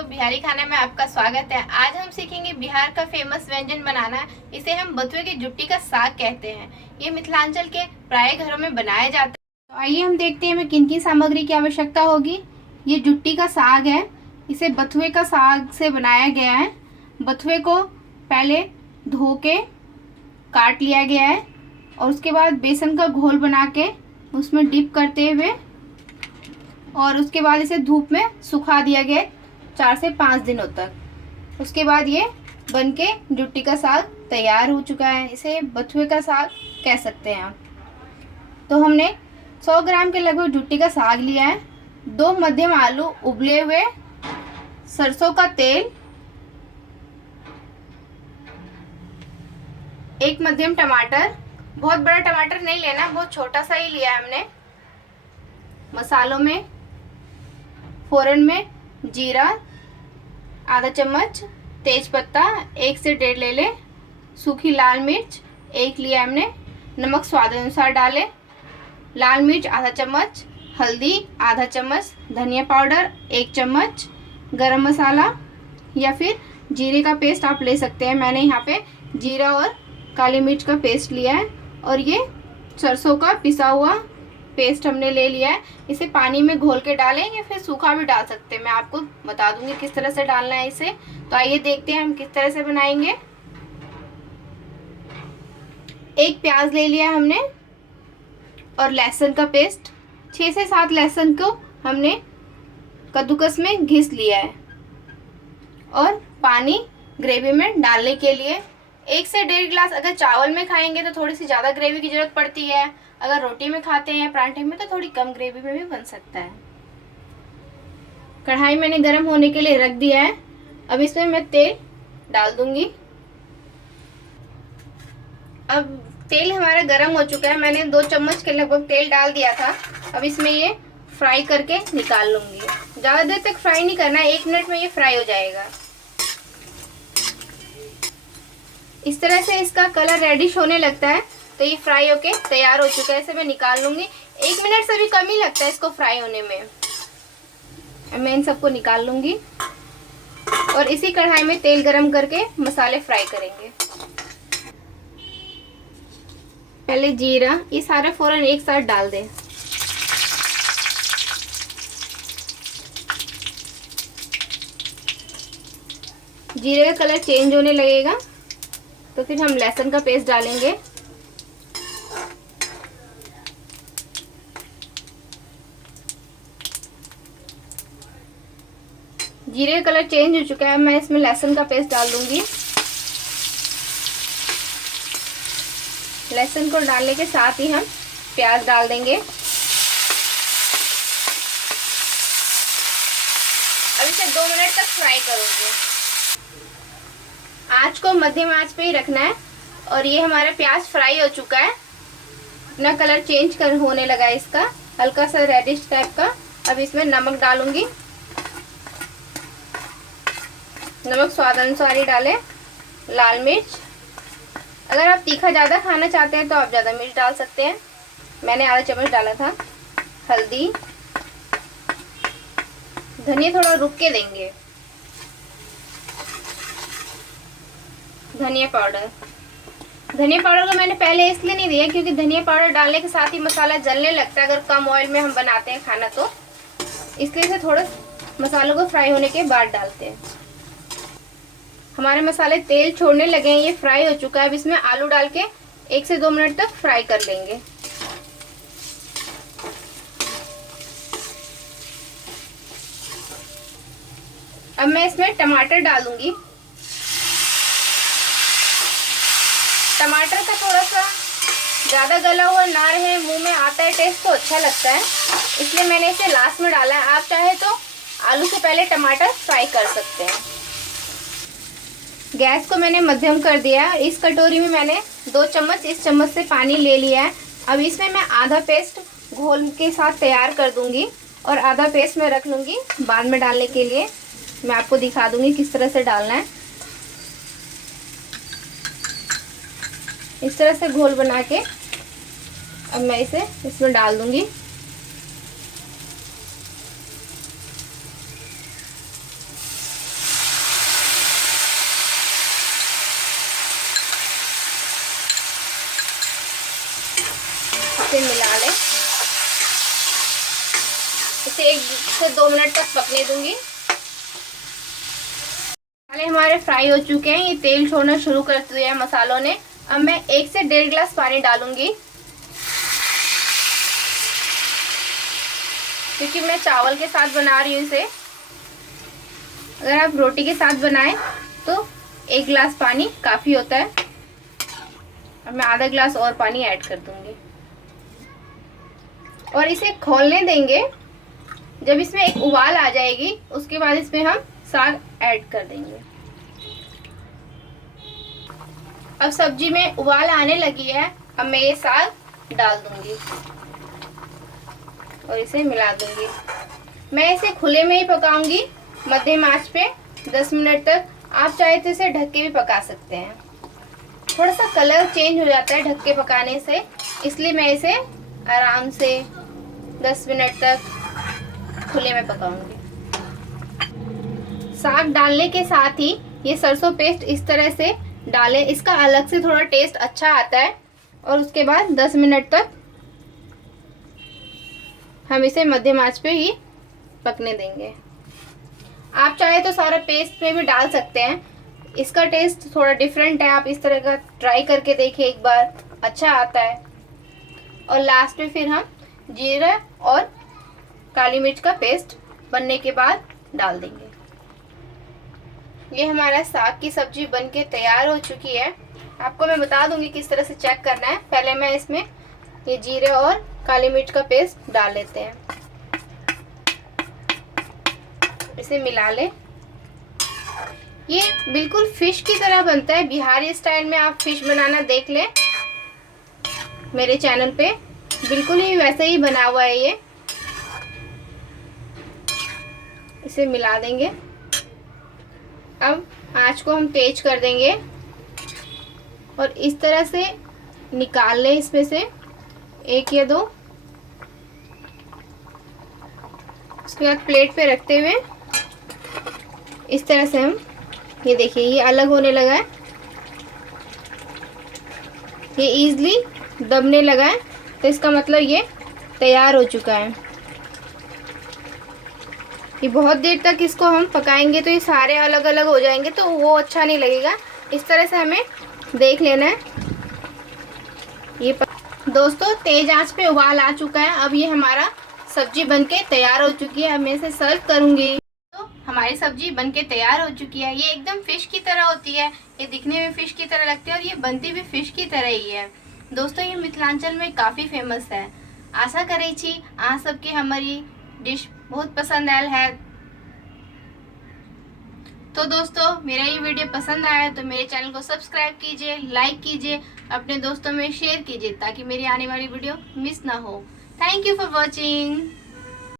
दोस्तों, बिहारी खाने में आपका स्वागत है। आज हम सीखेंगे बिहार का फेमस व्यंजन बनाना। इसे हम बथुए की जुट्टी का साग कहते हैं। ये मिथिलांचल के प्राय घरों में बनाया जाता है। तो आइए हम देखते हैं हमें किन किन सामग्री की आवश्यकता होगी। ये जुट्टी का साग है। इसे बथुए का साग से बनाया गया है। बथुए को पहले धो के काट लिया गया है और उसके बाद बेसन का घोल बना के उसमें डिप करते हुए और उसके बाद इसे धूप में सुखा दिया गया 4 से 5 दिनों तक। उसके बाद ये बनके जुट्टी का साग तैयार हो चुका है। इसे बथुए का साग कह सकते हैं आप। तो हमने 100 ग्राम के लगभग जुट्टी का साग लिया है। 2 मध्यम आलू, उबले हुए सरसों का तेल, 1 मध्यम टमाटर, बहुत बड़ा टमाटर नहीं लेना, बहुत छोटा सा ही लिया है हमने। मसालों में फोरन में जीरा आधा चम्मच, तेज पत्ता 1 से 1.5 ले लें, सूखी लाल मिर्च 1 लिया हमने, नमक स्वाद अनुसार डालें, लाल मिर्च आधा चम्मच, हल्दी आधा चम्मच, धनिया पाउडर 1 चम्मच, गरम मसाला या फिर जीरे का पेस्ट आप ले सकते हैं। मैंने यहाँ पे जीरा और काली मिर्च का पेस्ट लिया है और ये सरसों का पिसा हुआ पेस्ट हमने ले लिया है। इसे पानी में घोल के डालें या फिर सूखा भी डाल सकते हैं। मैं आपको बता दूंगी किस तरह से डालना है इसे। तो आइए देखते हैं हम किस तरह से बनाएंगे। 1 प्याज ले लिया हमने और लहसुन का पेस्ट 6 से 7 लहसुन को हमने कद्दूकस में घिस लिया है और पानी ग्रेवी में डालने के लिए 1 से 1.5 गिलास। अगर चावल में खाएंगे तो थोड़ी सी ज़्यादा ग्रेवी की जरूरत पड़ती है। अगर रोटी में खाते हैं पराठे में तो थोड़ी कम ग्रेवी में भी बन सकता है। कढ़ाई मैंने गर्म होने के लिए रख दिया है। अब इसमें मैं तेल डाल दूंगी। अब तेल हमारा गर्म हो चुका है। मैंने 2 चम्मच के लगभग तेल डाल दिया था। अब इसमें ये फ्राई करके निकाल लूंगी। ज़्यादा देर तक फ्राई नहीं करना है, 1 मिनट में ये फ्राई हो जाएगा। इस तरह से इसका कलर रेडिश होने लगता है तो ये फ्राई होके तैयार हो चुका है। इसे मैं निकाल लूंगी। 1 मिनट से भी कम ही लगता है इसको फ्राई होने में। मैं इन सबको निकाल लूंगी और इसी कढ़ाई में तेल गरम करके मसाले फ्राई करेंगे। पहले जीरा, ये सारे फोरन एक साथ डाल दें। जीरे का कलर चेंज होने लगेगा तो फिर हम लहसुन का पेस्ट डालेंगे। जीरे का कलर चेंज हो चुका है। मैं इसमें लहसुन का पेस्ट डाल दूंगी। लहसुन को डालने के साथ ही हम प्याज डाल देंगे। अब इसे 2 मिनट तक फ्राई करूंगी। आंच को मध्यम आंच पे ही रखना है। और ये हमारा प्याज फ्राई हो चुका है। अपना कलर चेंज कर होने लगा है इसका, हल्का सा रेडिश टाइप का। अब इसमें नमक डालूंगी। नमक स्वाद अनुसार ही डालें। लाल मिर्च, अगर आप तीखा ज़्यादा खाना चाहते हैं तो आप ज़्यादा मिर्च डाल सकते हैं। मैंने आधा चम्मच डाला था। हल्दी, धनिया थोड़ा रुक के देंगे। धनिया पाउडर, धनिया पाउडर को मैंने पहले इसलिए नहीं दिया क्योंकि धनिया पाउडर डालने के साथ ही मसाला जलने लगता है अगर कम ऑयल में हम बनाते हैं खाना तो, इसलिए इसे थोड़ा मसालों को फ्राई होने के बाद डालते हैं। हमारे मसाले तेल छोड़ने लगे हैं, ये फ्राई हो चुका है। अब इसमें आलू डाल के 1 से 2 मिनट तक फ्राई कर लेंगे। अब मैं इसमें टमाटर डालूंगी। टमाटर का थोड़ा सा ज़्यादा गला हुआ ना रहे, मुंह में आता है टेस्ट तो अच्छा लगता है, इसलिए मैंने इसे लास्ट में डाला है। आप चाहे तो आलू से पहले टमाटर फ्राई कर सकते हैं। गैस को मैंने मध्यम कर दिया है। इस कटोरी में मैंने 2 चम्मच इस चम्मच से पानी ले लिया है। अब इसमें मैं आधा पेस्ट घोल के साथ तैयार कर दूंगी और आधा पेस्ट मैं रख लूँगी बाद में डालने के लिए। मैं आपको दिखा दूंगी किस तरह से डालना है। इस तरह से घोल बना के अब मैं इसे इसमें डाल दूंगी। इसे 2 मिनट तक पकने दूंगी। मसाले हमारे फ्राई हो चुके हैं, ये तेल छोड़ना शुरू कर दिया है मसालों ने। अब मैं 1 से 1.5 गिलास पानी डालूंगी, क्योंकि मैं चावल के साथ बना रही हूँ इसे। अगर आप रोटी के साथ बनाएं तो 1 गिलास पानी काफ़ी होता है। अब मैं आधा गिलास और पानी ऐड कर दूंगी और इसे खोलने देंगे। जब इसमें एक उबाल आ जाएगी उसके बाद इसमें हम साग ऐड कर देंगे। अब सब्जी में उबाल आने लगी है, अब मैं ये साग डाल दूंगी और इसे मिला दूंगी। मैं इसे खुले में ही पकाऊंगी मध्यम आंच पे 10 मिनट तक। आप चाहे तो इसे ढक के भी पका सकते हैं। थोड़ा सा कलर चेंज हो जाता है ढक के पकाने से, इसलिए मैं इसे आराम से 10 मिनट तक खुले में पकाऊंगी। साग डालने के साथ ही ये सरसों पेस्ट इस तरह से डालें, इसका अलग से थोड़ा टेस्ट अच्छा आता है। और उसके बाद 10 मिनट तक हम इसे मध्यम आंच पे ही पकने देंगे। आप चाहे तो सारा पेस्ट में भी डाल सकते हैं, इसका टेस्ट थोड़ा डिफरेंट है। आप इस तरह का ट्राई करके देखिए एक बार, अच्छा आता है। और लास्ट में फिर हम जीरा और काली मिर्च का पेस्ट बनने के बाद डाल देंगे। ये हमारा साग की सब्जी बनके तैयार हो चुकी है। आपको मैं बता दूंगी किस तरह से चेक करना है। पहले मैं इसमें ये जीरे और काली मिर्च का पेस्ट डाल लेते हैं, इसे मिला ले। ये बिल्कुल फिश की तरह बनता है, बिहारी स्टाइल में आप फिश बनाना देख लें मेरे चैनल पे, बिल्कुल ही वैसे ही बना हुआ है ये। इसे मिला देंगे। अब आंच को हम तेज कर देंगे और इस तरह से निकाल लें इसमें से 1 या 2। उसके बाद प्लेट पे रखते हुए इस तरह से हम, ये देखिए ये अलग होने लगा है, ये इजीली दबने लगा है, तो इसका मतलब ये तैयार हो चुका है। ये बहुत देर तक इसको हम पकाएंगे तो ये सारे अलग अलग हो जाएंगे, तो वो अच्छा नहीं लगेगा। इस तरह से हमें देख लेना है। ये दोस्तों तेज आंच पे उबाल आ चुका है। अब ये हमारा सब्जी बनके तैयार हो चुकी है। अब मैं इसे सर्व करूंगी। तो हमारी सब्जी बनके तैयार हो चुकी है। ये एकदम फिश की तरह होती है, ये दिखने में फिश की तरह लगती है और ये बनती भी फिश की तरह ही है। दोस्तों ये मिथिलांचल में काफ़ी फेमस है। आशा करे छी आ सबके हमारी डिश बहुत पसंद आयल है। तो दोस्तों मेरा ये वीडियो पसंद आया तो मेरे चैनल को सब्सक्राइब कीजिए, लाइक कीजिए, अपने दोस्तों में शेयर कीजिए ताकि मेरी आने वाली वीडियो मिस ना हो। Thank you for watching.